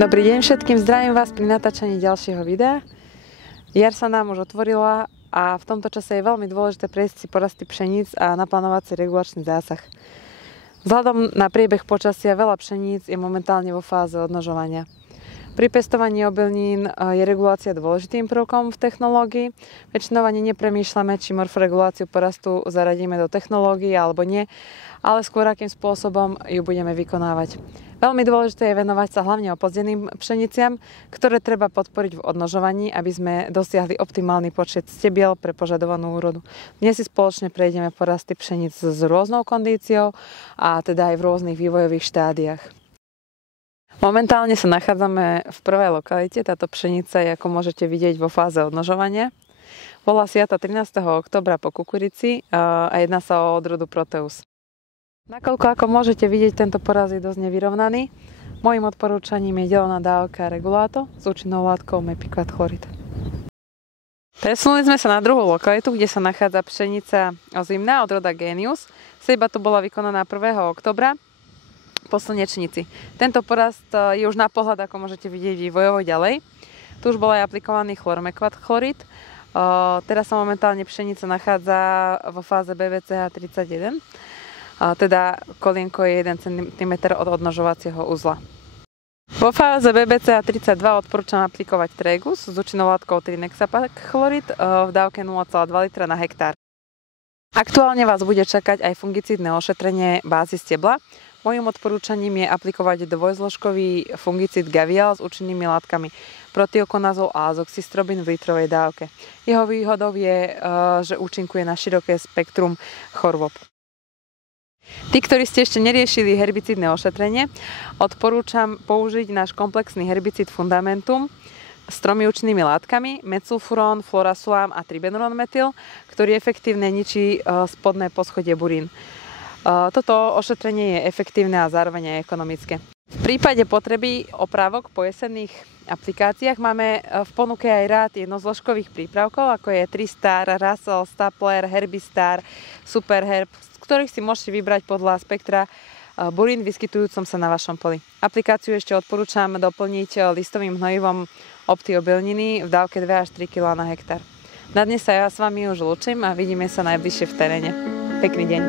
Dobrý deň všetkým, zdravím vás pri natáčaní ďalšieho videa. Jar sa nám už otvorila a v tomto čase je veľmi dôležité prejsť si porasty pšeníc a naplánovať si regulačný zásah. Vzhľadom na priebeh počasia veľa pšeníc je momentálne vo fáze odnožovania. Pri pestovaní obilnín je regulácia dôležitým prvkom v technológii. Väčšinou ani nepremýšľame, či morforeguláciu porastu zaradíme do technológií alebo nie, ale skôr akým spôsobom ju budeme vykonávať. Veľmi dôležité je venovať sa hlavne opozdeným pšeniciam, ktoré treba podporiť v odnožovaní, aby sme dosiahli optimálny počet stebiel pre požadovanú úrodu. Dnes si spoločne prejdeme porasty pšeníc s rôznou kondíciou a teda aj v rôznych vývojových štádiách. Momentálne sa nachádzame v prvej lokalite. Táto pšenica je, ako môžete vidieť, vo fáze odnožovania. Bola siata 13. októbra po kukurici a jedná sa o odrodu Proteus. Nakoľko, ako môžete vidieť, tento poraz je dosť nevyrovnaný, mojím odporúčaním je delená dávka reguláto s účinnou látkou mepikvat chlorid. Presunuli sme sa na druhú lokalitu, kde sa nachádza pšenica ozimná od roda Genius. Sejba tu bola vykonaná 1. októbra po slnečnici. Tento porast je už na pohľad, ako môžete vidieť, vývojovo ďalej. Tu už bol aj aplikovaný chlormekvat chlorid. Teraz sa momentálne pšenica nachádza vo fáze BVCH 31. Teda kolienko je 1 cm od odnožovacieho uzla. Vo fáze BBCA 32 odporúčam aplikovať Tregus s účinnou látkou trinexapak chlorid v dávke 0,2 litra na hektár. Aktuálne vás bude čakať aj fungicídne ošetrenie bázy stebla. Mojím odporúčaním je aplikovať dvojzložkový fungicid Gavial s účinnými látkami protiokonazol a azoxystrobin v litrovej dávke. Jeho výhodou je, že účinkuje na široké spektrum chorôb. Tí, ktorí ste ešte neriešili herbicídne ošetrenie, odporúčam použiť náš komplexný herbicíd Fundamentum s 3 účinnými látkami metsulfurón, fluorosulám a tribenylmetyl, ktorý efektívne ničí spodné poschodie burín. Toto ošetrenie je efektívne a zároveň aj ekonomické. V prípade potreby oprávok po jesenných aplikáciách máme v ponuke aj rád jednozložkových prípravkov, ako je Tristar, Russell, Stapler, Herbistar, Superherb, z ktorých si môžete vybrať podľa spektra burín vyskytujúcom sa na vašom poli. Aplikáciu ešte odporúčam doplniť listovým hnojivom optiobilniny v dávke 2 až 3 kg na hektár. Na dnes sa ja s vami už lúčim a vidíme sa najbližšie v teréne. Pekný deň.